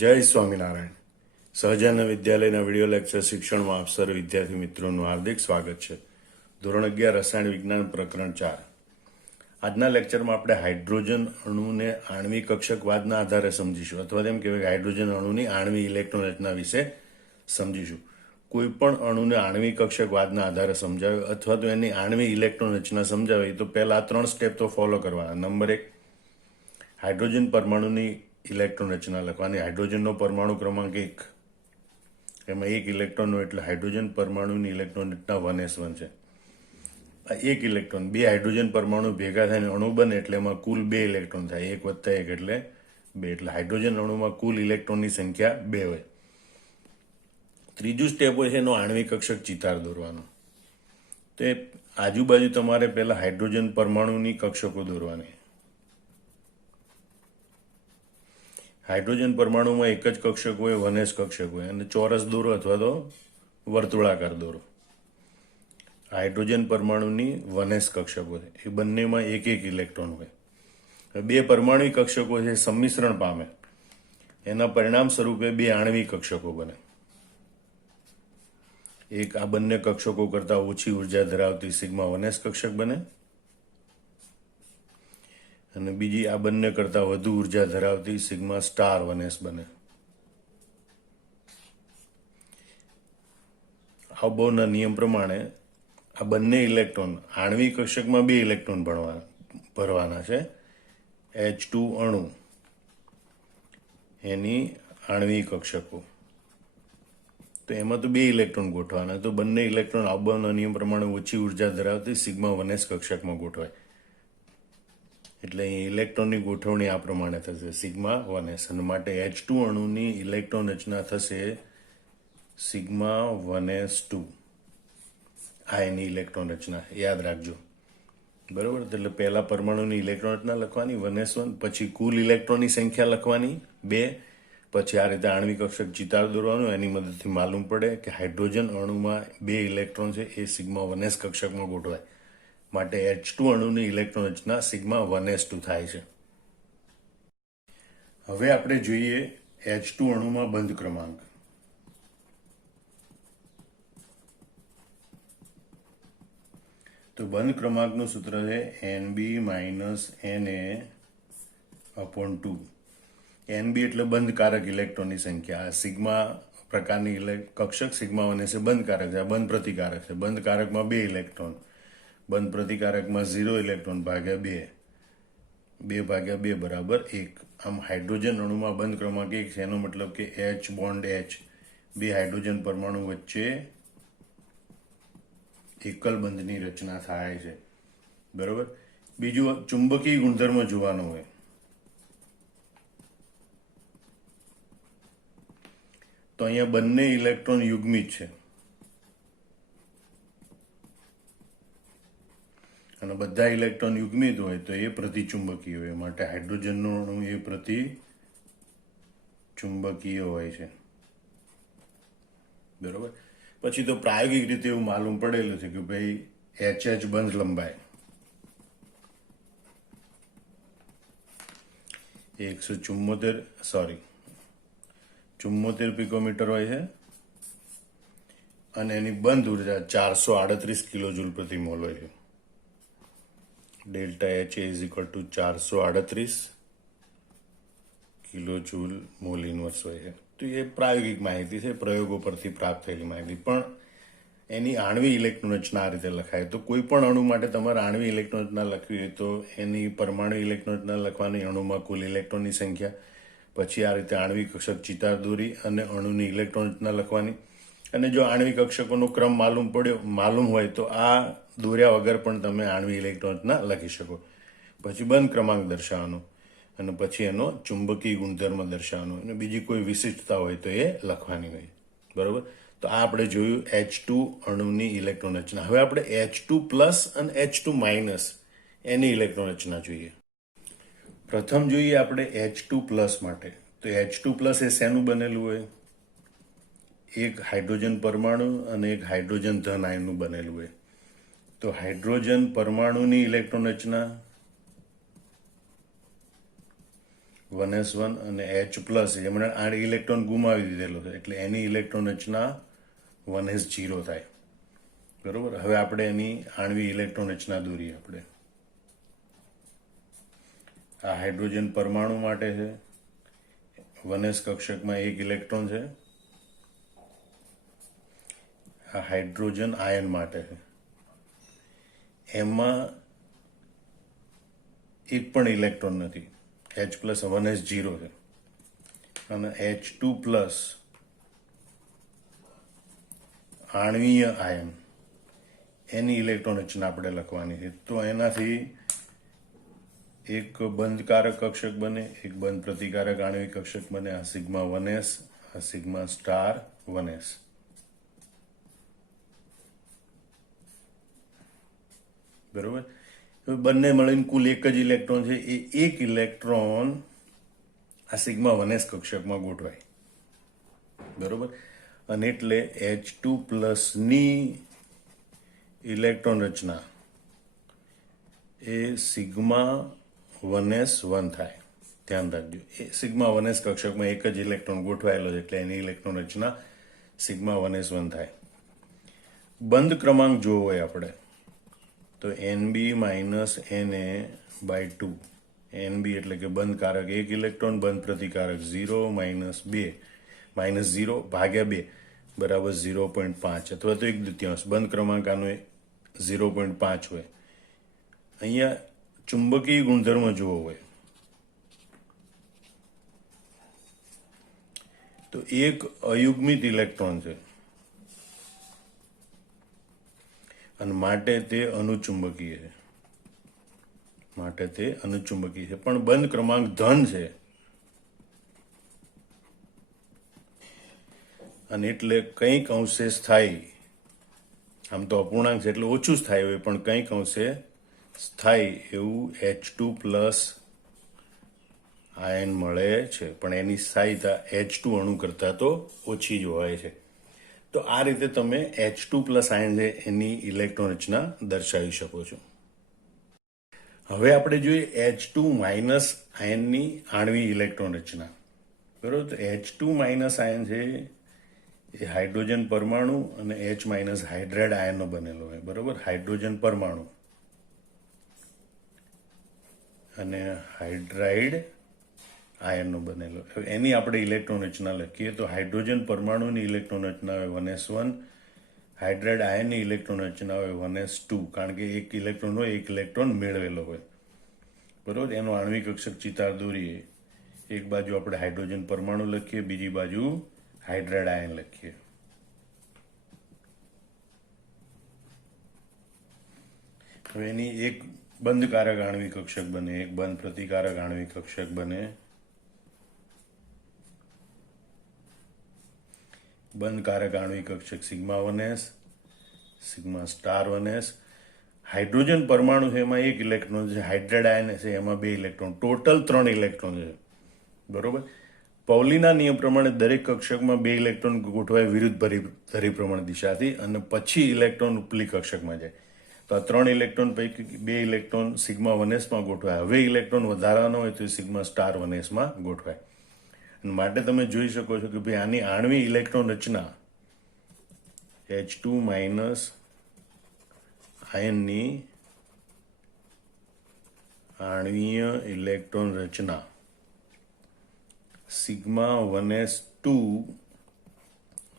જય સ્વામિનારાયણ. સહજાનંદ વિદ્યાલયના video lecture શિક્ષણમાં આપ સર્વ વિદ્યાર્થી મિત્રોનું હાર્દિક સ્વાગત છે. ધોરણ 11 રસાયણ વિજ્ઞાન પ્રકરણ 4. આજના લેક્ચરમાં આપણે હાઇડ્રોજન અણુને આણ્વિક કક્ષકવાદના આધારે સમજીશું, અથવા તેમ કહેવાય કે હાઇડ્રોજન અણુની આણ્વિક ઇલેક્ટ્રોન રચના વિશે સમજીશું. કોઈ પણ અણુને આણ્વિક કક્ષકવાદના આધારે સમજાવે અથવા તો એની આણ્વિક ઇલેક્ટ્રોન રચના સમજાવે તો પહેલા 3 સ્ટેપ તો ફોલો કરવાના. નંબર 1, હાઇડ્રોજન પરમાણુની ઇલેક્ટ્રોન રચના લખવાની. હાઇડ્રોજનનો પરમાણુ ક્રમાંક 1, એમાં 1 ઇલેક્ટ્રોન હોય એટલે હાઇડ્રોજન પરમાણુની ઇલેક્ટ્રોન રચના 1s1 છે. આ 1 ઇલેક્ટ્રોન, 2 હાઇડ્રોજન પરમાણુ ભેગા થઈને અણુ બને એટલે એમાં કુલ 2 ઇલેક્ટ્રોન થાય. 1 + 1 એટલે 2, એટલે હાઇડ્રોજન અણુમાં કુલ ઇલેક્ટ્રોનની સંખ્યા 2 હોય. ત્રીજું સ્ટેપ હોય છે એનો આણ્વિક કક્ષક ચિતાર દોરવાનો. તે આજુબાજુ તમારે પહેલા હાઇડ્રોજન પરમાણુની કક્ષકો દોરવાની. હાઇડ્રોજન પરમાણુમાં એક જ કક્ષક હોય, 1s કક્ષક હોય, અને ચોરસ દોરો અથવા તો વર્તુળાકાર દોરો. હાઇડ્રોજન પરમાણુની 1s કક્ષક હોય, એ બંનેમાં 1 ઇલેક્ટ્રોન હોય. 2 પરમાણુ કક્ષકો છે સંમિશ્રણ પામે, એના પરિણામ સ્વરૂપે 2 આણ્વિક કક્ષકો બને. એક આ બંને કક્ષકો કરતા ઓછી ઉર્જા ધરાવતી સિગ્મા 1s કક્ષક બને, અને બીજી આ બંને કરતા વધુ ઉર્જા ધરાવતી સિગ્મા સ્ટાર 1s બને. અગાઉના નિયમ પ્રમાણે આ બંને ઇલેક્ટ્રોન આણ્વિક કક્ષકમાં 2 ઇલેક્ટ્રોન ભરવાના છે. H2 અણુ એની આણ્વિક કક્ષકો, તો એમાં તો 2 ઇલેક્ટ્રોન ગોઠવાના. તો બંને ઇલેક્ટ્રોન અગાઉના નિયમ પ્રમાણે ઓછી ઉર્જા ધરાવતી સિગ્મા 1s કક્ષકમાં ગોઠવાય. એટલે અહીં ઇલેક્ટ્રોનની ગોઠવણી આ પ્રમાણે થશે, સિગ્મા 1s, અને માટે H2 અણુની ઇલેક્ટ્રોન રચના થશે સિગ્મા 1s2. આ એની ઇલેક્ટ્રોન રચના યાદ રાખજો, બરોબર. એટલે પહેલા પરમાણુની ઇલેક્ટ્રોન રચના લખવાની 1s1, પછી કુલ ઇલેક્ટ્રોનની સંખ્યા લખવાની 2, પછી આ રીતે આણ્વિક કક્ષક ચિતાર દોરવાનું. એની મદદથી માલુમ પડે કે હાઇડ્રોજન અણુમાં 2 ઇલેક્ટ્રોન છે એ સિગ્મા 1s કક્ષકમાં ગોઠવાય. માટે H2 અણુની ઇલેક્ટ્રોન રચના સિગ્મા 1s2 થાય છે. હવે આપણે જોઈએ H2 અણુમાં બંધ ક્રમાંક. તો બંધ ક્રમાંકનું સૂત્ર છે Nb - Na/2. Nb એટલે બંધકારક ઇલેક્ટ્રોનની સંખ્યા. સિગ્મા પ્રકારની કક્ષક સિગ્મા 1s એ બંધકારક છે, આ બંધ પ્રતિકારક છે. બંધકારકમાં 2 ઇલેક્ટ્રોન, બંધ પ્રતિકારકમાં 0 ઇલેક્ટ્રોન ભાગ્યા 2, 2 ભાગ્યા 2 બરાબર 1. આમ હાઇડ્રોજન અણુમાં બંધ ક્રમાંક 1 છે, એનો મતલબ કે H બોન્ડ H, 2 હાઇડ્રોજન પરમાણુ વચ્ચે એકલ બંધની રચના થાય છે, બરોબર. બીજું ચુંબકીય ગુણધર્મ જોવાનો હોય. તો અહીંયા બંને ઇલેક્ટ્રોન યુગ્મિત છે, અને બધા ઇલેક્ટ્રોન યુગ્મિત હોય તો એ પ્રતિચુંબકીય હોય. માટે હાઇડ્રોજનનો અણુ એ પ્રતિચુંબકીય હોય છે, બરોબર. પછી તો પ્રાયોગિક રીતે એવું માલુમ પડેલું છે કે ભાઈ HH બંધ લંબાઈ 74 પિકોમીટર હોય છે, અને એની બંધ ઉર્જા 438 કિલોજૂલ પ્રતિ મોલ હોય છે. Delta H is equal to 438 kilojoule mole inverse હોય છે. તો એ પ્રાયોગિક માહિતી છે, પ્રયોગો પરથી પ્રાપ્ત થયેલી માહિતી. પણ એની આણ્વિક ઇલેક્ટ્રોન રચના આ રીતે લખાય. તો કોઈ પણ અણુ માટે તમારે આણ્વિક ઇલેક્ટ્રોન રચના લખવી હોય તો એની પરમાણુ ઇલેક્ટ્રોન રચના લખવાની, અણુમાં કુલ ઇલેક્ટ્રોનની સંખ્યા, પછી આ રીતે આણ્વિક કક્ષક ચિતાર દોરી અને અણુની ઇલેક્ટ્રોન રચના લખવાની. અને જો આણ્વિક કક્ષકોનો ક્રમ માલુમ હોય તો આ દોર્યા વગર પણ તમે આણ્વિક ઇલેક્ટ્રોન રચના લખી શકો. પછી બંધ ક્રમાંક દર્શાવવાનો, અને પછી એનો ચુંબકીય ગુણધર્મ દર્શાવવાનો, અને બીજી કોઈ વિશિષ્ટતા હોય તો એ લખવાની હોય, બરોબર. તો આ આપણે જોયું H2 અણુની ઇલેક્ટ્રોન રચના. હવે આપણે H2+ અને H2- એની ઇલેક્ટ્રોન રચના જોઈએ. પ્રથમ જોઈએ આપણે H2+ માટે. તો H2+ એ શેનું બનેલું હોય? એક હાઇડ્રોજન પરમાણુ અને એક હાઇડ્રોજન ધન આયનનું બનેલું હોય. તો હાઇડ્રોજન પરમાણુની ઇલેક્ટ્રોન રચના 1s1 અને H+ એમણે આ ઇલેક્ટ્રોન ગુમાવી દીધેલો છે એટલે એની ઇલેક્ટ્રોન રચના 1s0 થાય. બરોબર. હવે આપણે એની આણ્વિક ઇલેક્ટ્રોન રચના દોરીએ. આપણે આ હાઇડ્રોજન પરમાણુ માટે છે. 1s કક્ષકમાં એક ઇલેક્ટ્રોન છે. આ હાઇડ્રોજન આયન માટે છે. એમાં એક પણ ઇલેક્ટ્રોન નથી. H+ 1s0 છે અને H2+ આણ્વીય આયન એની ઇલેક્ટ્રોન રચના આપણે લખવાની છે. તો એનાથી એક બંધકારક કક્ષક બને, એક બંધ પ્રતિકારક આણ્વિક કક્ષક બને. આ σ1s, આ σ*1s. બરોબર. બંને મળીને કુલ એક જ ઇલેક્ટ્રોન છે. એ એક ઇલેક્ટ્રોન આ σ1s કક્ષકમાં ગોઠવાય. બરોબર. અને એટલે H2+ ની ઇલેક્ટ્રોન રચના એ σ1s1 થાય. ધ્યાન રાખજો. એ σ1s કક્ષકમાં એક જ ઇલેક્ટ્રોન ગોઠવાયેલો છે એટલે એની ઇલેક્ટ્રોન રચના σ1s1 થાય. બંધ ક્રમાંક જોવો હોય આપણે તો Nb - Na/2. Nb એટલે કે બંધકારક એક ઇલેક્ટ્રોન, બંધ પ્રતિકારક 0 - 2 -0 ભાગ્યા 2 બરાબર 0.5 અથવા તો 1/2. બંધ ક્રમાંક આનો 0.5 હોય. અહીંયા ચુંબકીય ગુણધર્મ જોવો હોય તો એક અયુગ્મિત ઇલેક્ટ્રોન છે અને માટે તે અનુચુંબકીય છે. પણ બંધ ક્રમાંક ધન છે અને એટલે કંઈક અંશે સ્થાયી. આમ તો અપૂર્ણાંક છે એટલે ઓછું સ્થાયી હોય પણ કંઈક અંશે સ્થાયી એવું H2+ આયન મળે છે. પણ એની સ્થાયીતા H2 અણુ કરતાં તો ઓછી જ હોય છે. તો આ રીતે તમે H2+ આયન છે એની ઇલેક્ટ્રોન રચના દર્શાવી શકો છો. હવે આપણે જોઈએ H2- આયનની આણ્વિક ઇલેક્ટ્રોન રચના. બરોબર. તો H2- આયન છે એ હાઇડ્રોજન પરમાણુ અને H- હાઇડ્રાઇડ આયનનો બનેલો હોય. બરોબર. હાઇડ્રોજન પરમાણુ અને હાઇડ્રાઇડ આયનનો બનેલો. એની આપણે ઇલેક્ટ્રોન રચના લખીએ તો હાઇડ્રોજન પરમાણુની ઇલેક્ટ્રોન રચના હોય 1s1, હાઇડ્રાઇડ આયનની ઇલેક્ટ્રોન રચના હોય 1s2. કારણ કે એક ઇલેક્ટ્રોન હોય, એક ઇલેક્ટ્રોન મેળવેલો હોય. બરોબર. એનો આણ્વિક કક્ષક ચિતાર દોરીએ. એક બાજુ આપણે હાઇડ્રોજન પરમાણુ લખીએ, બીજી બાજુ હાઇડ્રાઇડ આયન લખીએ. હવે એની એક બંધકારક આણ્વિક કક્ષક બને, એક બંધ પ્રતિકારક આણ્વિક કક્ષક બને. બંધકારક આણ્વિક કક્ષક σ1s, σ*1s. હાઇડ્રોજન પરમાણુ છે એમાં એક ઇલેક્ટ્રોન છે. હાઇડ્રાઇડ આયન છે એમાં 2 ઇલેક્ટ્રોન. ટોટલ 3 ઇલેક્ટ્રોન છે. બરોબર. પૌલીના નિયમ પ્રમાણે દરેક કક્ષકમાં 2 ઇલેક્ટ્રોન ગોઠવાય વિરુદ્ધ પરિભ્રમણ દિશાથી અને પછી ઇલેક્ટ્રોન ઉપલી કક્ષકમાં જાય. તો આ 3 ઇલેક્ટ્રોન પૈકી 2 ઇલેક્ટ્રોન σ1sમાં ગોઠવાય. હવે ઇલેક્ટ્રોન વધારવાનો હોય તો σ*1sમાં ગોઠવાય. માટે તમે જોઈ શકો છો કે ભાઈ આની આણ્વિક ઇલેક્ટ્રોન રચના H2- આયનની આણ્વીય ઇલેક્ટ્રોન રચના σ1s2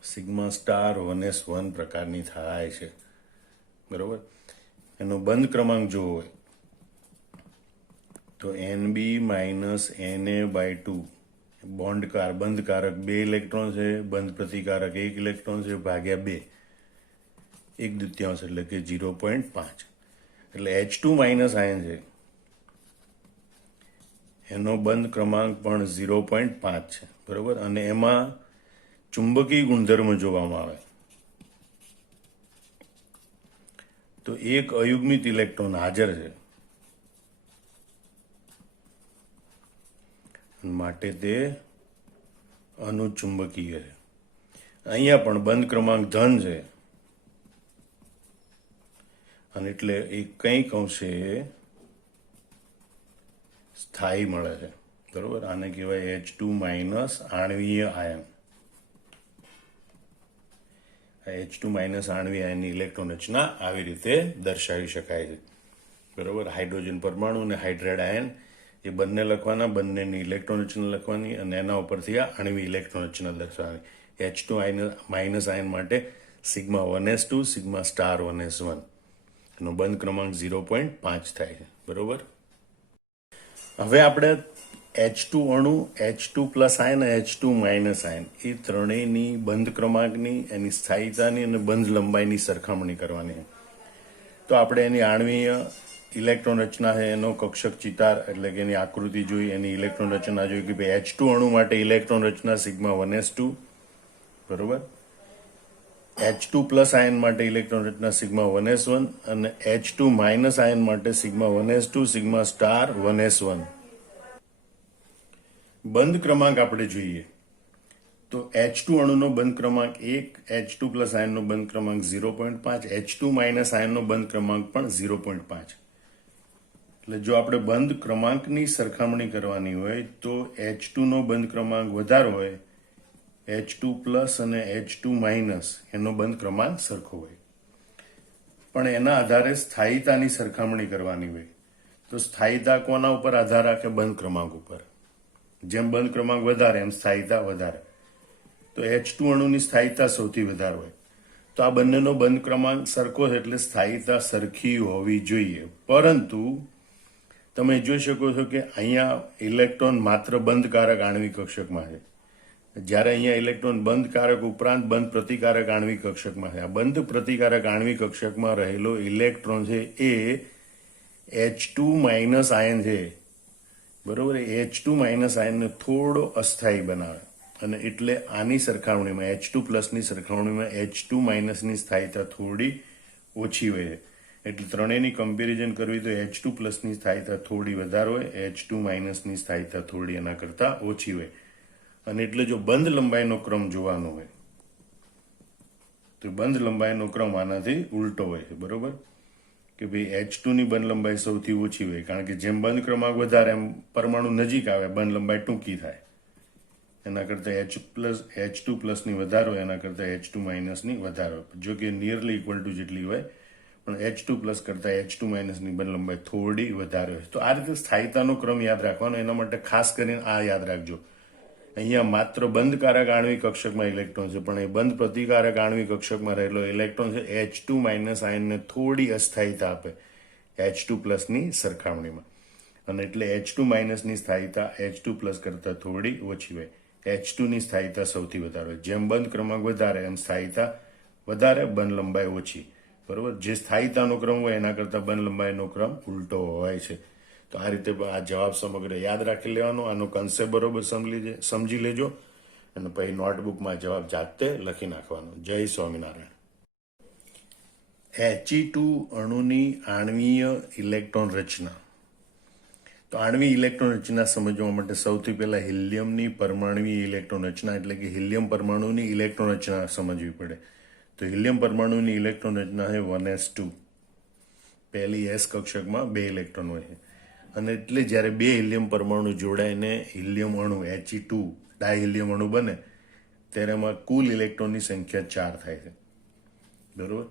σ*1s1 પ્રકારની થાય છે. બરોબર. એનો બંધ ક્રમાંક જોવો હોય તો Nb - Na/2. બંધકારક 2 ઇલેક્ટ્રોન છે, બંધ પ્રતિકારક 1 ઇલેક્ટ્રોન છે ભાગ્યા 2 1/2 એટલે કે 0.5. એટલે H2- આયન છે એનો બંધ ક્રમાંક પણ 0.5 છે. બરોબર. અને એમાં ચુંબકીય ગુણધર્મ જોવામાં આવે તો એક અયુગ્મિત ઇલેક્ટ્રોન હાજર છે માટે તે અનુચુંબકીય છે. અહીંયા પણ બંધ ક્રમાંક ધન છે અને એટલે એ કંઈક અંશે સ્થાયી મળે છે. બરોબર. આને કહેવાય H2 માઇનસ આણવીય આયન. H2 માઇનસ આણવીય આયનની ઇલેક્ટ્રોન રચના આવી રીતે દર્શાવી શકાય છે. બરોબર. હાઇડ્રોજન પરમાણુ અને હાઇડ્રેટ આયન એ બંને લખવાના, બંનેની ઇલેક્ટ્રોન રચના લખવાની અને એના ઉપરથી આ આણવીય ઇલેક્ટ્રોન રચના દર્શાવવાની. H2 માઇનસ આયન માટે sigma 1s2 sigma star 1s1 એનો બંધ ક્રમાંક 0.5 થાય છે. બરોબર. હવે આપણે H2 અણુ, H2 પ્લસ આયન અને H2 માઇનસ આયન એ ત્રણેયની બંધ ક્રમાંકની, એની સ્થાયીતાની અને બંધ લંબાઈની સરખામણી કરવાની. તો આપણે એની આણવીય ઇલેક્ટ્રોન રચના છે એનો કક્ષક ચિતાર એટલે કે એની આકૃતિ જોઈ, એની ઇલેક્ટ્રોન રચના જોઈ કે ભાઈ H2 અણુ માટે ઇલેક્ટ્રોન રચના સિગ્મા 1s2. બરોબર. H2 પ્લસ આયન માટે ઇલેક્ટ્રોન રચના સિગ્મા 1s1 અને H2 માઇનસ આયન માટે sigma 1s2 sigma star 1s1. બંધ ક્રમાંક આપણે જોઈએ તો H2 અણુનો બંધ ક્રમાંક 1, H2 પ્લસ આયનનો બંધ ક્રમાંક 0.5, H2 માઇનસ આયનનો બંધ ક્રમાંક પણ 0.5. એટલે જો આપણે બંધ ક્રમાંકની સરખામણી કરવાની હોય તો H2 નો બંધ ક્રમાંક વધારે હોય, H2 પ્લસ અને H2 માઇનસ એનો બંધ ક્રમાંક સરખો હોય. પણ એના આધારે સ્થાયીતાની સરખામણી કરવાની હોય તો સ્થાયીતા કોના ઉપર આધાર રાખે? બંધ ક્રમાંક ઉપર. જેમ બંધ ક્રમાંક વધારે એમ સ્થાયીતા વધારે. તો H2 અણુની સ્થાયીતા સૌથી વધારે હોય. તો આ બંનેનો બંધ ક્રમાંક સરખો છે એટલે સ્થાયીતા સરખી હોવી જોઈએ. પરંતુ તમે જોઈ શકો છો કે અહીંયા ઇલેક્ટ્રોન માત્ર બંધકારક આણ્વિક કક્ષકમાં છે, જ્યારે અહીંયા ઇલેક્ટ્રોન બંધકારક ઉપરાંત બંધ પ્રતિકારક આણ્વિક કક્ષકમાં છે. આ બંધ પ્રતિકારક આણ્વિક કક્ષકમાં રહેલો ઇલેક્ટ્રોન છે એ H2 માઇનસ આયન છે. બરોબર. H2 માઇનસ આયનને થોડો અસ્થાયી બનાવે અને એટલે આની સરખામણીમાં H2 પ્લસની સરખામણીમાં H2 માઇનસની સ્થાયીતા થોડી ઓછી હોય. એટલે ત્રણેયની કમ્પેરિઝન કરવી તો H2 પ્લસની સ્થાયીતા થોડી વધારે હોય, H2 માઇનસની સ્થાયીતા થોડી એના કરતા ઓછી હોય. અને એટલે જો બંધ લંબાઈનો ક્રમ જોવાનો હોય તો બંધ લંબાઈનો ક્રમ આનાથી ઉલટો હોય છે. બરોબર. કે ભાઈ H2 ની બંધ લંબાઈ સૌથી ઓછી હોય, કારણ કે જેમ બંધ ક્રમાંક વધારે એમ પરમાણુ નજીક આવે, બંધ લંબાઈ ટૂંકી થાય. એના કરતા H2 પ્લસની વધારે હોય, એના કરતા H2 માઇનસની વધારે હોય. જો કે નિયરલી ઇક્વલ ટુ જેટલી હોય, પણ H2 પ્લસ કરતા H2 માઇનસની બંધ લંબાઈ થોડી વધારે હોય. તો આ રીતે સ્થાયીતાનો ક્રમ યાદ રાખવાનો. એના માટે ખાસ કરીને આ યાદ રાખજો. અહીંયા માત્ર બંધકારક આણ્વિક કક્ષકમાં ઇલેક્ટ્રોન છે, પણ એ બંધ પ્રતિકારક આણ્વિક કક્ષકમાં રહેલો ઇલેક્ટ્રોન છે H2 માઇનસ આયનને થોડી અસ્થાયીતા આપે H2 પ્લસની સરખામણીમાં. અને એટલે H2 માઇનસની સ્થાયીતા H2 પ્લસ કરતા થોડી ઓછી હોય. H2 ની સ્થાયીતા સૌથી વધારે હોય. જેમ બંધ ક્રમાંક વધારે એમ સ્થાયીતા વધારે, બંધ લંબાઈ ઓછી. બરોબર. જે સ્થાયીતાનો ક્રમ હોય એના કરતા બંધ લંબાઈનો ક્રમ ઉલટો હોય છે. તો આ રીતે આ જવાબ સમગ્ર યાદ રાખી લેવાનો. આનો કન્સેપ્ટ બરોબર સમજી લેજો અને પછી નોટબુકમાં જવાબ જાતે લખી નાખવાનો. જય સ્વામિનારાયણ. He2 અણુની આણ્વીય ઇલેક્ટ્રોન રચના. તો આણ્વીય ઇલેક્ટ્રોન રચના સમજવા માટે સૌથી પહેલા હિલિયમની પરમાણુની ઇલેક્ટ્રોન રચના એટલે કે હિલિયમ પરમાણુની ઇલેક્ટ્રોન રચના સમજવી પડે. તો હિલિયમ પરમાણુની ઇલેક્ટ્રોન રચના છે 1s2. પહેલી S કક્ષકમાં 2 ઇલેક્ટ્રોન હોય છે અને એટલે જ્યારે 2 હિલિયમ પરમાણુ જોડાઈને હિલિયમ અણુ He2 ડાયહિલિયમ અણુ બને ત્યારે એમાં કુલ ઇલેક્ટ્રોનની સંખ્યા 4 થાય છે. બરોબર.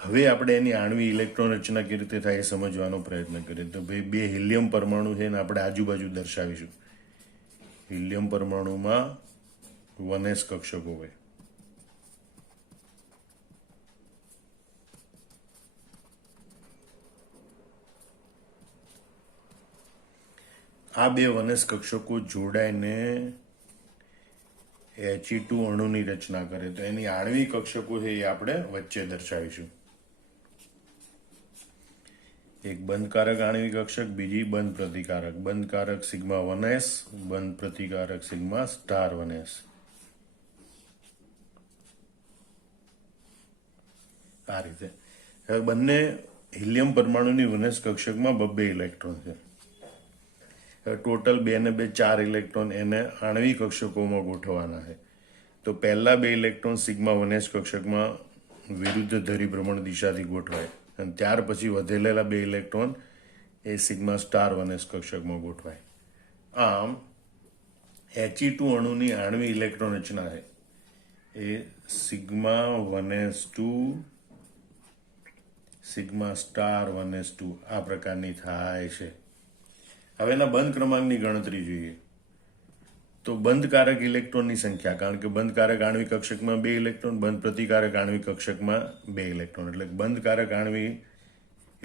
હવે આપણે એની આણ્વીય ઇલેક્ટ્રોન રચના કેવી રીતે થાય એ સમજવાનો પ્રયત્ન કરીએ. તો ભાઈ 2 હિલિયમ પરમાણુ છે એને આપણે આજુબાજુ દર્શાવીશું. હિલિયમ પરમાણુમાં 1s કક્ષકો હોય. આ 2 1s કક્ષકો જોડાઈને He2 અણુની રચના કરે. તો એની આણ્વિક કક્ષકો છે એ આપણે વચ્ચે દર્શાવીશું. એક બંધકારક આણ્વિક કક્ષક, બીજી બંધ પ્રતિકારક. બંધકારક સિગ્મા 1s, બંધ પ્રતિકારક સિગ્મા સ્ટાર 1s. આ રીતે હવે બંને હિલિયમ પરમાણુની 1s કક્ષકમાં 2 ઇલેક્ટ્રોન છે. ટોટલ 2 ને 2 4 ઇલેક્ટ્રોન એને આણ્વિક કક્ષકોમાં ગોઠવવાના છે. તો પહેલા 2 ઇલેક્ટ્રોન સિગ્મા 1s કક્ષકમાં વિરુદ્ધ ધરીભ્રમણ દિશાથી ગોઠવાય અને ત્યાર પછી વધેલા 2 ઇલેક્ટ્રોન એ સિગ્મા સ્ટાર 1s કક્ષકમાં ગોઠવાય. આમ He2 અણુની આણ્વિક ઇલેક્ટ્રોન રચના છે એ sigma 1s2 sigma star 1s2 આ પ્રકારની થાય છે. હવે એના બંધ ક્રમાંકની ગણતરી જોઈએ તો બંધકારક ઇલેક્ટ્રોનની સંખ્યા, કારણ કે બંધકારક આણ્વિક કક્ષકમાં 2 ઇલેક્ટ્રોન, બંધ પ્રતિકારક આણ્વિક કક્ષકમાં 2 ઇલેક્ટ્રોન, એટલે બંધકારક આણ્વિક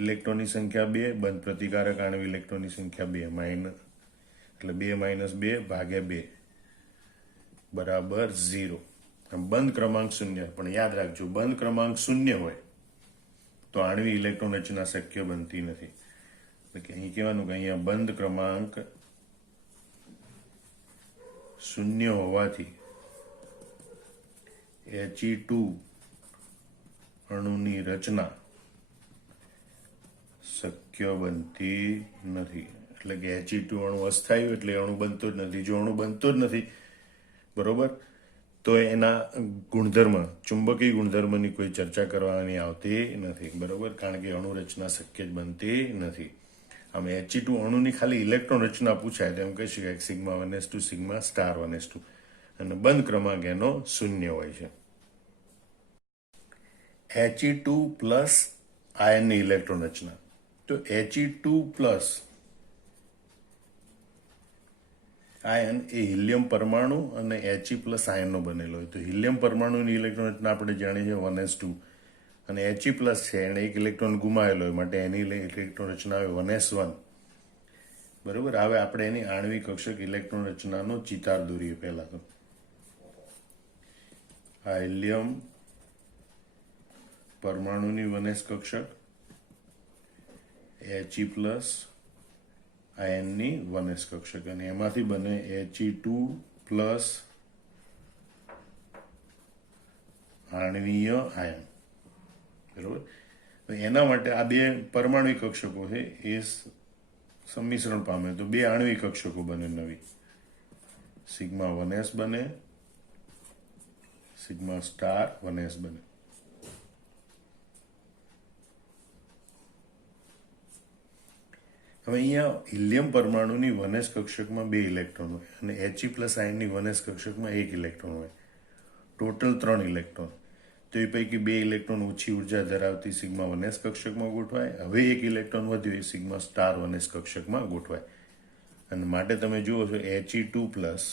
ઇલેક્ટ્રોનની સંખ્યા 2, બંધ પ્રતિકારક આણ્વિક ઇલેક્ટ્રોનની સંખ્યા 2 માઇનસ, એટલે 2 - 2 ભાગ્યા 2 બરાબર 0. બંધ ક્રમાંક 0, પણ યાદ રાખજો બંધ ક્રમાંક 0 હોય તો આણ્વિક ઇલેક્ટ્રોન રચના શક્ય બનતી નથી. એટલે કે અહીં કહેવાનું કે અહીંયા બંધ ક્રમાંક 0 હોવાથી He2 અણુની રચના શક્ય બનતી નથી. એટલે કે He2 અણુ અસ્થાયી, એટલે અણુ બનતો જ નથી. જો અણુ બનતો જ નથી, બરોબર, તો એના ગુણધર્મ, ચુંબકીય ગુણધર્મની કોઈ ચર્ચા કરવાની આવતી નથી, બરોબર, કારણ કે અણુ રચના શક્ય જ બનતી નથી. આમ He2 અણુની ખાલી ઇલેક્ટ્રોન રચના પૂછાય તો એમ કહી શકાય sigma 1s2 sigma star 1s2, અને બંધ ક્રમાંક એનો 0 હોય છે. He2 પ્લસ આયનની ઇલેક્ટ્રોન રચના, તો He2 પ્લસ આયન એ હિલિયમ પરમાણુ અને He પ્લસ આયનનો બનેલો હોય. તો હિલિયમ પરમાણુની ઇલેક્ટ્રોન રચના આપણે જાણીએ છીએ 1s2, અને He પ્લસ છે એને એક ઇલેક્ટ્રોન ગુમાવેલો હોય માટે એની ઇલેક્ટ્રોન રચના આવે 1s1, બરોબર. હવે આપણે એની આણ્વિક કક્ષક ઇલેક્ટ્રોન રચનાનો ચિતાર દોરીએ. પહેલા તો આ હિલિયમ પરમાણુની 1s કક્ષક, He પ્લસ આયનની 1s કક્ષક, અને એમાંથી બને He2 પ્લસ આણ્વીય આયન, બરોબર. એના માટે આ બે પરમાણુ કક્ષકો છે એ સંમિશ્રણ પામે તો બે આણ્વિક કક્ષકો બને નવી, સિગ્મા 1s બને, સિગ્મા સ્ટાર 1s બને. હવે અહીંયા હિલિયમ પરમાણુની 1s કક્ષકમાં 2 ઇલેક્ટ્રોન હોય અને He પ્લસ આયનની 1s કક્ષકમાં 1 ઇલેક્ટ્રોન હોય, ટોટલ 3 ઇલેક્ટ્રોન. તો એ પૈકી 2 ઇલેક્ટ્રોન ઓછી ઉર્જા ધરાવતી સિગ્મા 1s કક્ષકમાં ગોઠવાય. હવે 1 ઇલેક્ટ્રોન વધ્યો એ સિગ્મા સ્ટાર 1s કક્ષકમાં ગોઠવાય. અને માટે તમે જુઓ છો He2 પ્લસ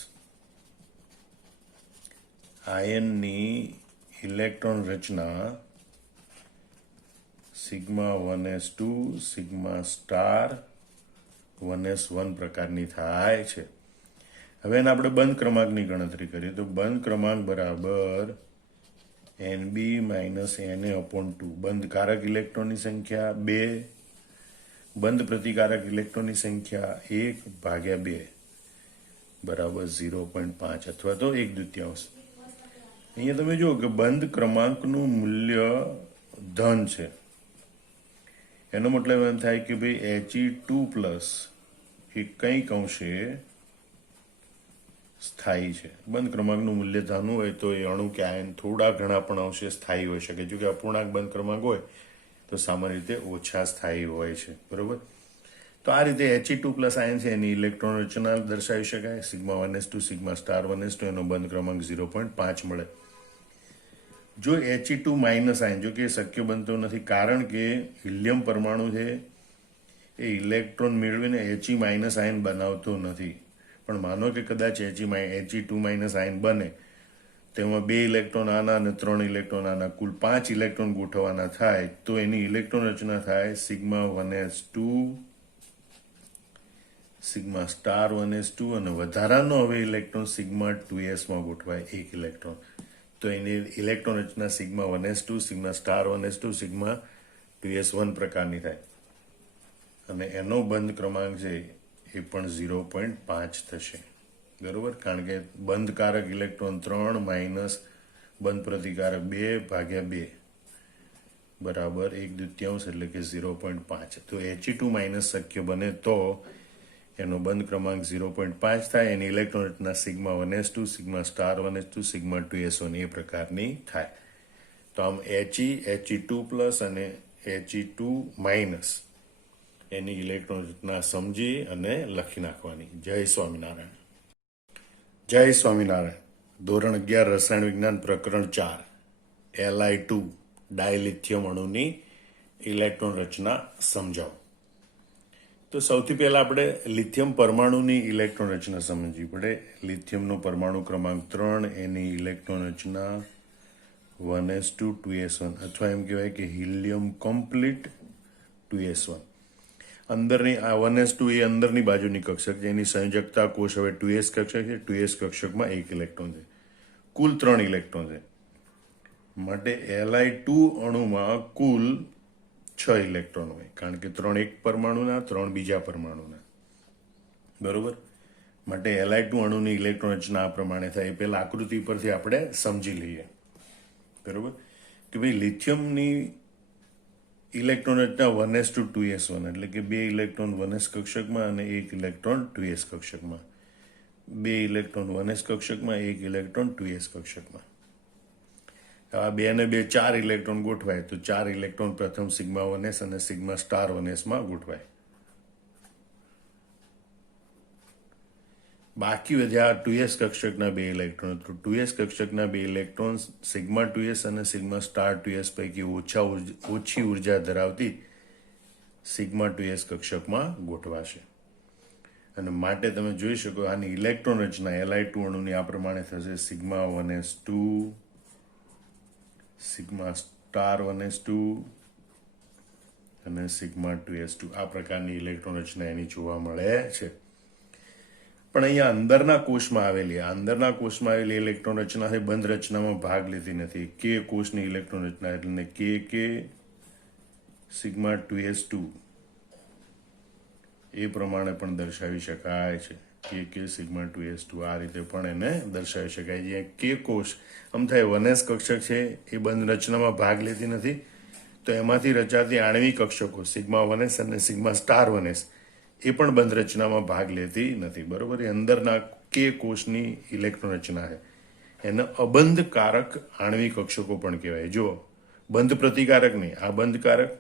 આયનની ઇલેક્ટ્રોન રચના sigma 1s2 sigma star 1s1 પ્રકારની થાય છે. હવે એને આપણે બંધ ક્રમાંકની ગણતરી કરીએ તો બંધ ક્રમાંક બરાબર Nb - Na/2. બંધકારક ઇલેક્ટ્રોનની સંખ્યા 2, બંધ પ્રતિકારક ઇલેક્ટ્રોનની સંખ્યા 1 ભાગ્યા 2 બરાબર 0.5 અથવા તો 1/2. અહીંયા તમે જુઓ કે બંધ ક્રમાંકનું મૂલ્ય ધન છે. એનો મતલબ એમ થાય કે ભાઈ He2 પ્લસ એ કંઈક અંશે સ્થાયી છે. બંધ ક્રમાંકનું મૂલ્ય ધન હોય તો એ અણુ કે આયન થોડા ઘણા પણ અંશે સ્થાયી હોઈ શકે. જો કે અપૂર્ણાંક બંધ ક્રમાંક હોય તો સામાન્ય રીતે ઓછા સ્થાયી હોય છે, બરોબર. તો આ રીતે He2 પ્લસ આયન છે એની ઇલેક્ટ્રોન રચના દર્શાવી શકાય, sigma 1s2 sigma star 1s2, એનો બંધ ક્રમાંક 0.5 મળે. જો He2 માઇનસ આયન, જો કે શક્ય બનતો નથી કારણ કે હિલિયમ પરમાણુ છે એ ઇલેક્ટ્રોન મેળવીને He માઇનસ આયન બનાવતો નથી. પણ માનો કે કદાચ He2 માઇનસ આયન બને તેમાં 2 ઇલેક્ટ્રોન આના અને 3 ઇલેક્ટ્રોન આના, કુલ 5 ઇલેક્ટ્રોન ગોઠવવાના થાય તો એની ઇલેક્ટ્રોન રચના થાય sigma 1s2 sigma star 1s2, અને વધારાનો હવે ઇલેક્ટ્રોન સિગ્મા 2sમાં ગોઠવાય 1 ઇલેક્ટ્રોન. તો એની ઇલેક્ટ્રોન રચના sigma 1s2 sigma star 1s2 sigma 2s1 પ્રકારની થાય, અને એનો બંધ ક્રમાંક છે એ પણ 0.5 થશે, બરોબર. કારણ કે બંધકારક ઇલેક્ટ્રોન 3 માઇનસ બંધ પ્રતિકારક 2 ભાગ્યા 2 બરાબર 1/2, એટલે કે 0.5. તો He2 માઇનસ શક્ય બને તો એનો બંધ ક્રમાંક 0.5 થાય. એની ઇલેક્ટ્રોન રચના sigma 1s2 sigma star 1s2 sigma 2s1 એ પ્રકારની થાય. તો આમ He2 પ્લસ અને He2 માઇનસ એની ઇલેક્ટ્રોન રચના સમજી અને લખી નાખવાની. જય સ્વામિનારાયણ. જય સ્વામિનારાયણ. ધોરણ 11 રસાયણ વિજ્ઞાન પ્રકરણ 4 Li2 ડાયલિથિયમ અણુની ઇલેક્ટ્રોન રચના સમજાવો. તો સૌથી પહેલા આપણે લિથિયમ પરમાણુની ઇલેક્ટ્રોન રચના સમજવી પડે. લિથિયમનો પરમાણુ ક્રમાંક 3, એની ઇલેક્ટ્રોન રચના 1s2 2s1 અથવા એમ કહેવાય કે હિલિયમ કમ્પ્લીટ 2s1. અંદરની આ 1s2 એ અંદરની બાજુની કક્ષક છે. એની સંયોજકતા કોષ હવે 2s કક્ષક છે. 2s કક્ષકમાં 1 ઇલેક્ટ્રોન છે. કુલ 3 ઇલેક્ટ્રોન છે. માટે Li2 અણુમાં કુલ 6 ઇલેક્ટ્રોન હોય, કારણ કે 3 એક પરમાણુના, 3 બીજા પરમાણુના. બરોબર. માટે Li2 અણુની ઇલેક્ટ્રોન રચના આ પ્રમાણે થાય. એ પહેલા આકૃતિ પરથી આપણે સમજી લઈએ. બરોબર, કે ભાઈ લિથિયમની ઇલેક્ટ્રોન રચના 1s2 2s1 એટલે કે 2 ઇલેક્ટ્રોન 1s કક્ષકમાં અને 1 ઇલેક્ટ્રોન 2s કક્ષકમાં. 2 ઇલેક્ટ્રોન 1s કક્ષકમાં, 1 ઇલેક્ટ્રોન 2s કક્ષકમાં. આ 2 અને 2 4 ઇલેક્ટ્રોન ગોઠવાય તો 4 ઇલેક્ટ્રોન પ્રથમ સિગ્મા 1s અને સિગ્મા સ્ટાર 1s માં ગોઠવાય. બાકી વધ્યા 2s કક્ષકના 2 ઇલેક્ટ્રોન. તો 2s કક્ષકના 2 ઇલેક્ટ્રોન સિગ્મા 2s અને સિગ્મા સ્ટાર 2s પૈકી ઓછી ઉર્જા ધરાવતી સિગ્મા 2s કક્ષકમાં ગોઠવાશે. અને માટે તમે જોઈ શકો આની ઇલેક્ટ્રોન રચના Li2 અણુની આ પ્રમાણે થશે: sigma 1s2, sigma star 1s2 અને સિગ્મા 2s2. આ પ્રકારની ઇલેક્ટ્રોન રચના એની જોવા મળે છે. પણ અહીંયા અંદરના કોષમાં આવેલી ઇલેક્ટ્રોન રચના છે બંધ રચનામાં ભાગ લેતી નથી. કે કોષની ઇલેક્ટ્રોન રચના એટલે કે સિગ્મા 2s2 એ પ્રમાણે પણ દર્શાવી શકાય છે. કે સિગ્મા 2s2 આ રીતે પણ એને દર્શાવી શકાય છે. કે કોષ આમ થાય 1s કક્ષક છે એ બંધ રચનામાં ભાગ લેતી નથી, તો એમાંથી રચાતી આણ્વિક કક્ષકો સિગ્મા 1s અને સિગ્મા સ્ટાર 1s એ પણ બંધ રચનામાં ભાગ લેતી નથી. બરોબર. એ અંદરના કે કોષની ઇલેક્ટ્રોન રચના છે. એને અબંધ કારક આણ્વિક કક્ષકો પણ કહેવાય. જો બંધ પ્રતિકારક નહીં, આ બંધ કારક,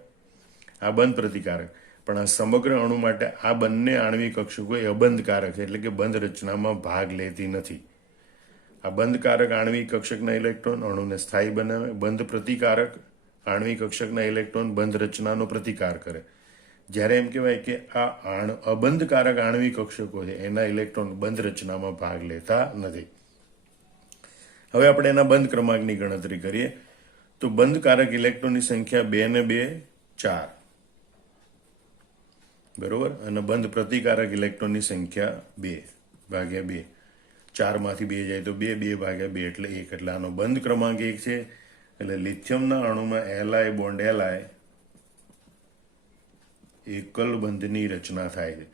આ બંધ પ્રતિકારક, પણ આ સમગ્ર અણુ માટે આ બંને આણ્વિક કક્ષકો એ અબંધ કારક છે, એટલે કે બંધ રચનામાં ભાગ લેતી નથી. આ બંધ કારક આણ્વિક કક્ષકના ઇલેક્ટ્રોન અણુને સ્થાયી બનાવે. બંધ પ્રતિકારક આણ્વિક કક્ષકના ઇલેક્ટ્રોન બંધ રચનાનો પ્રતિકાર કરે. જ્યારે એમ કહેવાય કે આ અબંધકારક આણ્વિક કક્ષકો છે એના ઇલેક્ટ્રોન બંધ રચનામાં ભાગ લેતા નથી. હવે આપણે એના બંધ ક્રમાંકની ગણતરી કરીએ તો બંધકારક ઇલેક્ટ્રોનની સંખ્યા 2 ને 2 4. બરોબર. અને બંધ પ્રતિકારક ઇલેક્ટ્રોનની સંખ્યા 2/2. 4 માંથી 2 જાય તો 2, 2/2 એટલે 1. એટલે આનો બંધ ક્રમાંક 1 છે. એટલે લિથિયમના અણુમાં Li બોન્ડ Li એકલ બંધની રચના થાય છે.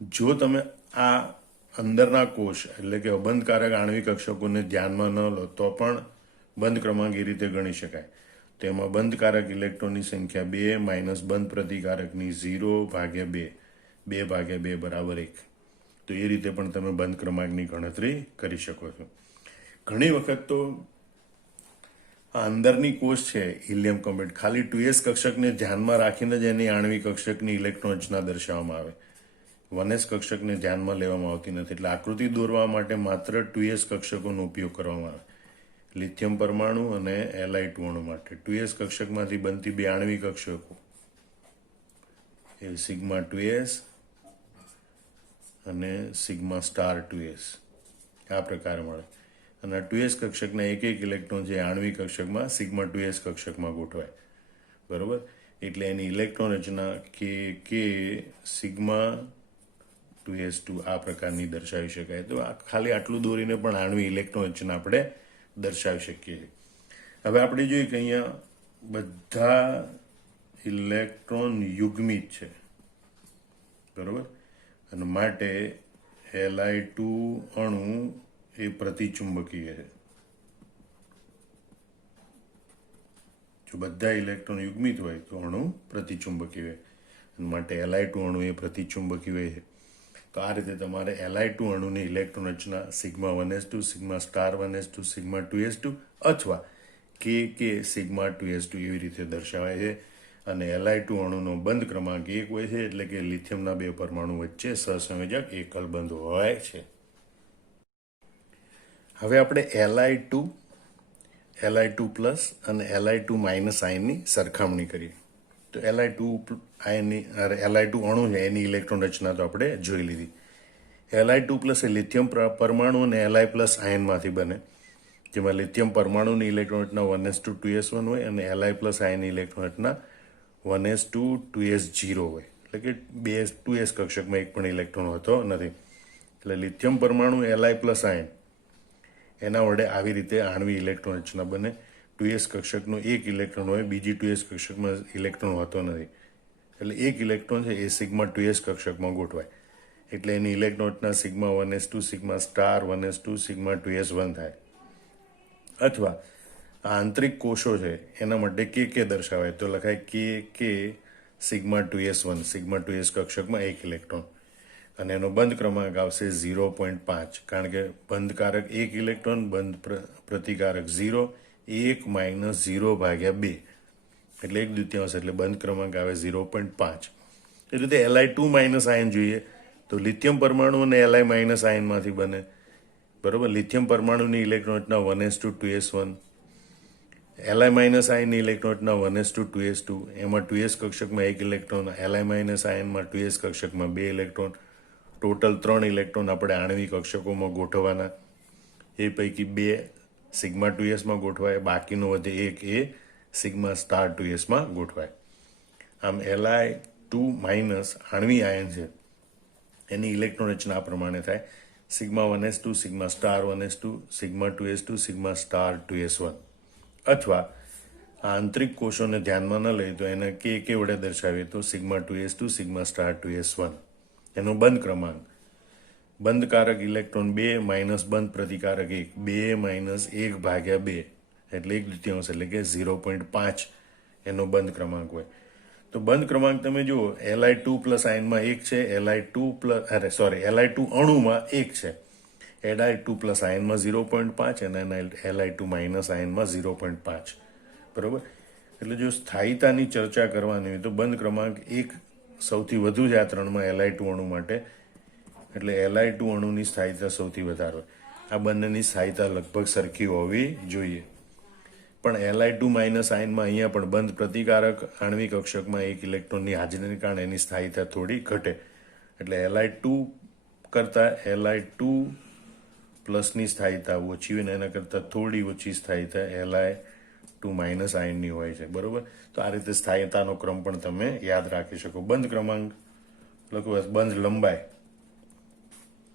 જો તમે આ અંદરના કોષ એટલે કે અબંધકારક આણ્વિક કક્ષકોને ધ્યાનમાં ન લો તો પણ બંધ ક્રમાંક એ રીતે ગણી શકાય. તેમાં બંધકારક ઇલેક્ટ્રોનની સંખ્યા 2 માઇનસ બંધ પ્રતિકારકની 0/2, 2/2 બરાબર 1. તો એ રીતે પણ તમે બંધ ક્રમાંકની ગણતરી કરી શકો છો. ઘણી વખત તો આ અંદરની કોષ છે હિલિયમ કમ્પ્લીટ ખાલી 2s કક્ષકને ધ્યાનમાં રાખીને જ એની આણ્વિક કક્ષકની ઇલેક્ટ્રોન રચના દર્શાવવામાં આવે. 1s કક્ષકને ધ્યાનમાં લેવામાં આવતી નથી. એટલે આકૃતિ દોરવા માટે માત્ર 2s કક્ષકોનો ઉપયોગ કરવામાં આવે. લિથિયમ પરમાણુ અને Li2 અણુ માટે 2s કક્ષકમાંથી બનતી 2 આણ્વિક કક્ષકો એ સિગ્મા 2s અને સિગ્મા સ્ટાર 2s આ પ્રકારે મળે. અને 2s કક્ષકના એક ઇલેક્ટ્રોન છે આણ્વિક કક્ષકમાં સિગ્મા 2s કક્ષકમાં ગોઠવાય. બરોબર. એટલે એની ઇલેક્ટ્રોન રચના કે સિગ્મા 2s2 આ પ્રકારની દર્શાવી શકાય. તો આ ખાલી આટલું દોરીને પણ આણ્વિક ઇલેક્ટ્રોન રચના આપણે દર્શાવી શકીએ છીએ. હવે આપણે જોઈએ કે અહીંયા બધા ઇલેક્ટ્રોન યુગ્મિત છે. બરોબર. અને માટે Li2 અણુ એ પ્રતિચુંબકીય છે. જો બધા ઇલેક્ટ્રોન યુગ્મિત હોય તો અણુ પ્રતિચુંબકીય હોય. માટે Li2 અણુ એ પ્રતિચુંબકીય હોય છે. તો આ રીતે તમારે Li2 અણુની ઇલેક્ટ્રોન રચના sigma 1s2, sigma star 1s2, sigma 2s2 અથવા કે સિગ્મા 2s2 એવી રીતે દર્શાવાય છે. અને Li2 અણુનો બંધ ક્રમાંક 1 હોય છે, એટલે કે લિથિયમના 2 પરમાણુ વચ્ચે સહસંયોજક એકલ બંધ હોય છે. હવે આપણે Li2 પ્લસ અને Li2 માઇનસ આયનની સરખામણી કરીએ. તો Li2 અણુ છે એની ઇલેક્ટ્રોન રચના તો આપણે જોઈ લીધી. Li2 પ્લસ એ લિથિયમ પરમાણુ અને Li પ્લસ આયનમાંથી બને, જેમાં લિથિયમ પરમાણુની ઇલેક્ટ્રોન રચના 1s2 2s1 હોય અને Li પ્લસ આયનની ઇલેક્ટ્રોન રચના 1s2 2s0 હોય. એટલે કે 2s કક્ષકમાં એક પણ ઇલેક્ટ્રોન હોતો નથી. એટલે લિથિયમ પરમાણુ Li પ્લસ આયન એના વડે આવી રીતે આણ્વિક ઇલેક્ટ્રોન રચના બને. 2s કક્ષકનો એક ઇલેક્ટ્રોન હોય, બીજી 2s કક્ષકમાં ઇલેક્ટ્રોન હોતો નથી. એટલે એક ઇલેક્ટ્રોન છે એ સિગ્મા 2s કક્ષકમાં ગોઠવાય. એટલે એની ઇલેક્ટ્રોન રચના sigma 1s2 sigma star 1s2 sigma 2s1 થાય. અથવા આ આંતરિક કોષો છે એના માટે કે દર્શાવાય તો લખાય કે સિગ્મા 2s1, સિગ્મા 2s કક્ષકમાં એક ઇલેક્ટ્રોન. અને એનો બંધ ક્રમાંક આવશે 0.5, કારણ કે બંધકારક એક ઇલેક્ટ્રોન, બંધ પ્રતિકારક 0, 1 માઇનસ 0/2 એટલે 1/2, એટલે બંધ ક્રમાંક આવે 0.5. એ રીતે Li2 માઇનસ આયન જોઈએ તો લિથિયમ પરમાણુ અને Li માઇનસ આયનમાંથી બને. બરોબર, લિથિયમ પરમાણુની ઇલેક્ટ્રોન રચના 1s2 2s1, Li માઇનસ આયનની ઇલેક્ટ્રોન રચના 1s2 2s2, એમાં 2s કક્ષકમાં એક ઇલેક્ટ્રોન, Li માઇનસ આયનમાં 2s કક્ષકમાં 2 ઇલેક્ટ્રોન, ટોટલ 3 ઇલેક્ટ્રોન આપણે આણ્વિક કક્ષકોમાં ગોઠવવાના. એ પૈકી 2 સિગ્મા 2sમાં ગોઠવાય, બાકીનો વધે 1 એ સિગ્મા સ્ટાર 2sમાં ગોઠવાય. આમ Li2 માઇનસ આણ્વિક આયન છે એની ઇલેક્ટ્રોન રચના આ પ્રમાણે થાય: sigma 1s2 sigma star 1s2 sigma 2s2 sigma star 2s1. અથવા આંતરિક કોષોને ધ્યાનમાં ન લઈએ તો એને કે વડે દર્શાવીએ તો sigma 2s2 sigma star 2s1. એનો બંધ ક્રમાંક, બંધકારક ઇલેક્ટ્રોન 2 માઇનસ બંધ પ્રતિકારક 1, 2 માઇનસ 1/2 એટલે 1/2, એટલે કે 0.5 એનો બંધ ક્રમાંક હોય. તો બંધ ક્રમાંક તમે જુઓ, Li2 પ્લસ આયનમાં 1 છે, Li2 અણુમાં 1 છે, Li2 પ્લસ આયનમાં 0.5 અને Li2 માઇનસ આયનમાં 0.5. બરોબર. એટલે જો સ્થાયીતાની ચર્ચા કરવાની હોય તો બંધ ક્રમાંક 1 સૌથી વધુ છે આ ત્રણમાં Li2 અણુ માટે. એટલે Li2 અણુની સ્થાયીતા સૌથી વધારે હોય. આ બંનેની સ્થાયીતા લગભગ સરખી હોવી જોઈએ. પણ Li2 માઇનસ આયનમાં અહીંયા પણ બંધ પ્રતિકારક આણ્વિક કક્ષકમાં એક ઇલેક્ટ્રોનની હાજરીને કારણે એની સ્થાયીતા થોડી ઘટે. એટલે Li2 કરતાં Li2 પ્લસની સ્થાયીતા ઓછી હોય ને એના કરતાં થોડી ઓછી સ્થાયીતા Li2 માઇનસ આયનની હોય છે. બરોબર. તો આ રીતે સ્થાયીતાનો ક્રમ પણ તમે યાદ રાખી શકો. બંધ ક્રમાંક લખો, બંધ લંબાઈ,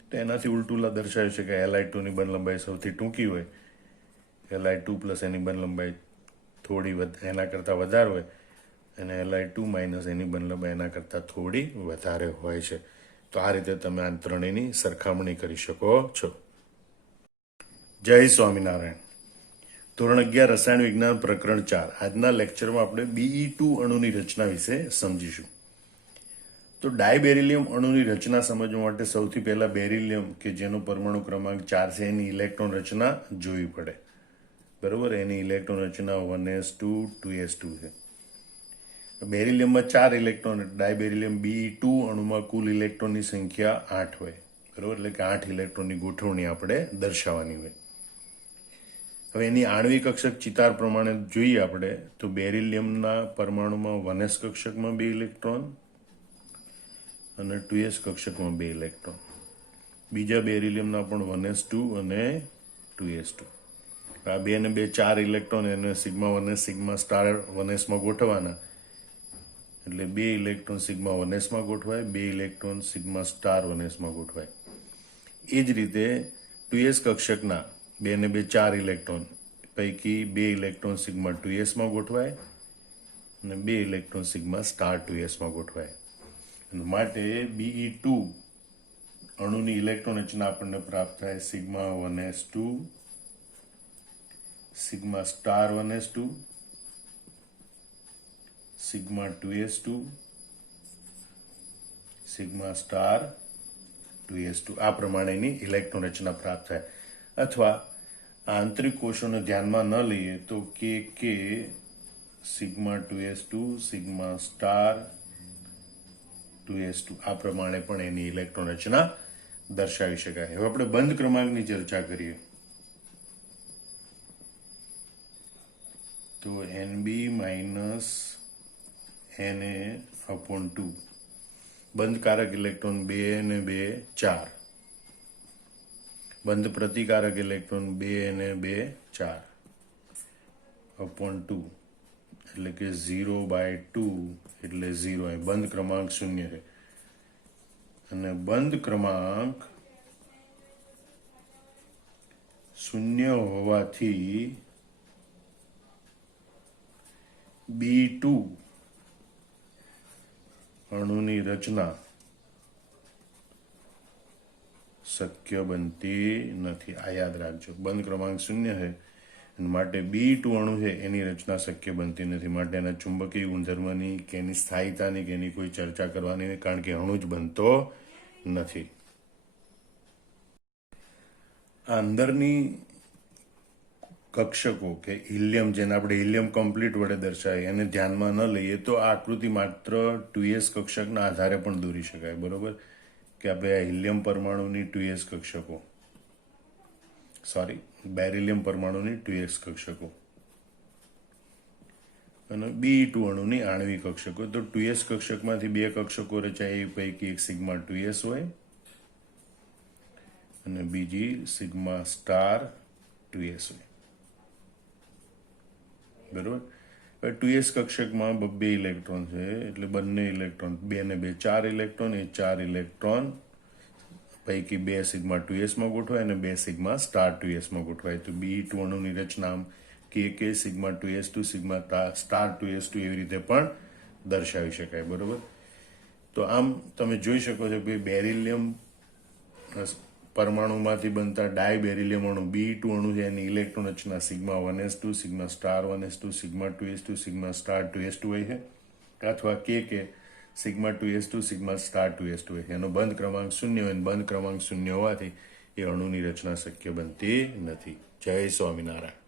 તો એનાથી ઉલટું દર્શાવ્યું છે કે Li2ની બંધ લંબાઈ સૌથી ટૂંકી હોય, Li2 પ્લસ એની બંધ લંબાઈ થોડી એના કરતાં વધારે હોય, અને Li2 માઇનસ એની બંધ લંબાઈ એના કરતાં થોડી વધારે હોય છે. તો આ રીતે તમે આ ત્રણેયની સરખામણી કરી શકો છો. જય સ્વામિનારાયણ. ધોરણ 11 રસાયણ વિજ્ઞાન પ્રકરણ 4. આજના લેક્ચરમાં આપણે Be2 અણુની રચના વિશે સમજીશું. તો ડાયબેરિલિયમ અણુની રચના સમજવા માટે સૌથી પહેલા બેરિલિયમ, કે જેનો પરમાણુ ક્રમાંક 4 છે, એની ઇલેક્ટ્રોન રચના જોવી પડે. બરોબર. એની ઇલેક્ટ્રોન રચના 1s2 2s2 છે. બેરિલિયમમાં 4 ઇલેક્ટ્રોન, ડાયબેરિલિયમ Be2 અણુમાં કુલ ઇલેક્ટ્રોનની સંખ્યા 8 હોય. બરોબર. એટલે કે 8 ઇલેક્ટ્રોનની ગોઠવણી આપણે દર્શાવવાની હોય. હવે એની આણ્વિક કક્ષક ચિતાર પ્રમાણે જોઈએ આપણે તો બેરિલિયમના પરમાણુમાં 1s કક્ષકમાં 2 ઇલેક્ટ્રોન અને 2s કક્ષકમાં 2 ઇલેક્ટ્રોન. બીજા બેરિલિયમના પણ 1s2 અને 2s2. આ 2 ને 2 4 ઇલેક્ટ્રોન એને સિગ્મા 1s સિગ્મા સ્ટાર 1sમાં ગોઠવવાના. એટલે 2 ઇલેક્ટ્રોન સિગ્મા 1sમાં ગોઠવાય, 2 ઇલેક્ટ્રોન સિગ્મા સ્ટાર 1sમાં ગોઠવાય. એ જ રીતે 2s કક્ષકના 2 ને 2 4 ઇલેક્ટ્રોન પૈકી 2 ઇલેક્ટ્રોન સિગ્મા 2sમાં ગોઠવાય અને 2 ઇલેક્ટ્રોન સિગ્મા સ્ટાર 2sમાં ગોઠવાય. માટે Be2 અણુની ઇલેક્ટ્રોન રચના આપણને પ્રાપ્ત થાય sigma 1s2 sigma star 1s2 sigma 2s2 sigma star 2s2. આ પ્રમાણેની ઇલેક્ટ્રોન રચના પ્રાપ્ત થાય. અથવા આંતરિક કોષોને ધ્યાનમાં ન લઈએ તો કે sigma 2s2 sigma star 2s2 આ પ્રમાણે પણ એની ઇલેક્ટ્રોન રચના દર્શાવી શકાય. હવે આપણે બંધ ક્રમાંકની ચર્ચા કરીએ. તો NB માઇનસ Na/2 બંધ કારક ઇલેક્ટ્રોન 2 અને 2 4, બંધ પ્રતિકારક ઇલેક્ટ્રોન 2 અને 2 4/2 એટલે કે 0/2 એટલે 0. બંધ ક્રમાંક 0 છે અને બંધ ક્રમાંક 0 હોવાથી B2 અણુની રચના શક્ય બનતી નથી. આ યાદ રાખજો, બંધ ક્રમાંક 0 છે અને માટે B2 અણુ છે એની રચના શક્ય બનતી નથી. માટે એના ચુંબકીય ગુણધર્મની કે એની સ્થાયીતાની કે એની કોઈ ચર્ચા કરવાની નહીં, કારણ કે અણુ જ બનતો નથી. આ અંદરની કક્ષકો કે હિલિયમ, જેને આપણે હિલિયમ કમ્પ્લીટ વડે દર્શાવીએ, એને ધ્યાનમાં ન લઈએ તો આ આકૃતિ માત્ર 2s કક્ષકના આધારે પણ દોરી શકાય. બરોબર, કે આપણે આ હિલિયમ પરમાણુની 2s કક્ષકો, બેરિલિયમ પરમાણુની 2s કક્ષકો અને B2 અણુની આણ્વિક કક્ષકો. તો 2s કક્ષકમાંથી 2 કક્ષકો રચાય, એ પૈકી એક સિગ્મા 2s હોય અને બીજી સિગ્મા સ્ટાર 2s હોય. બરોબર, 2s કક્ષકમાં 2 ઇલેક્ટ્રોન છે એટલે બંને ઇલેક્ટ્રોન 2 ને 2 4 ઇલેક્ટ્રોન, એ 4 ઇલેક્ટ્રોન પૈકી 2 સિગ્મા 2s માં ગોઠવાય અને 2 સિગ્મા સ્ટાર 2s માં ગોઠવાય. તો B2 અણુની રચના આમ KK sigma 2s2 sigma star 2s2 એવી રીતે પણ દર્શાવી શકાય. બરોબર, તો આમ તમે જોઈ શકો છો કે બેરિલિયમ પરમાણુમાંથી બનતા ડાયબેરિલિયમ અણુ B2 અણુ છે એની ઇલેક્ટ્રોન રચના sigma 1s2 sigma star 1s2 sigma 2s2 sigma star 2s2 હોય છે, અથવા KK sigma 2s2 sigma star 2s2 હોય છે. એનો બંધ ક્રમાંક 0 હોય, બંધ ક્રમાંક 0 હોવાથી એ અણુની રચના શક્ય બનતી નથી. જય સ્વામિનારાયણ.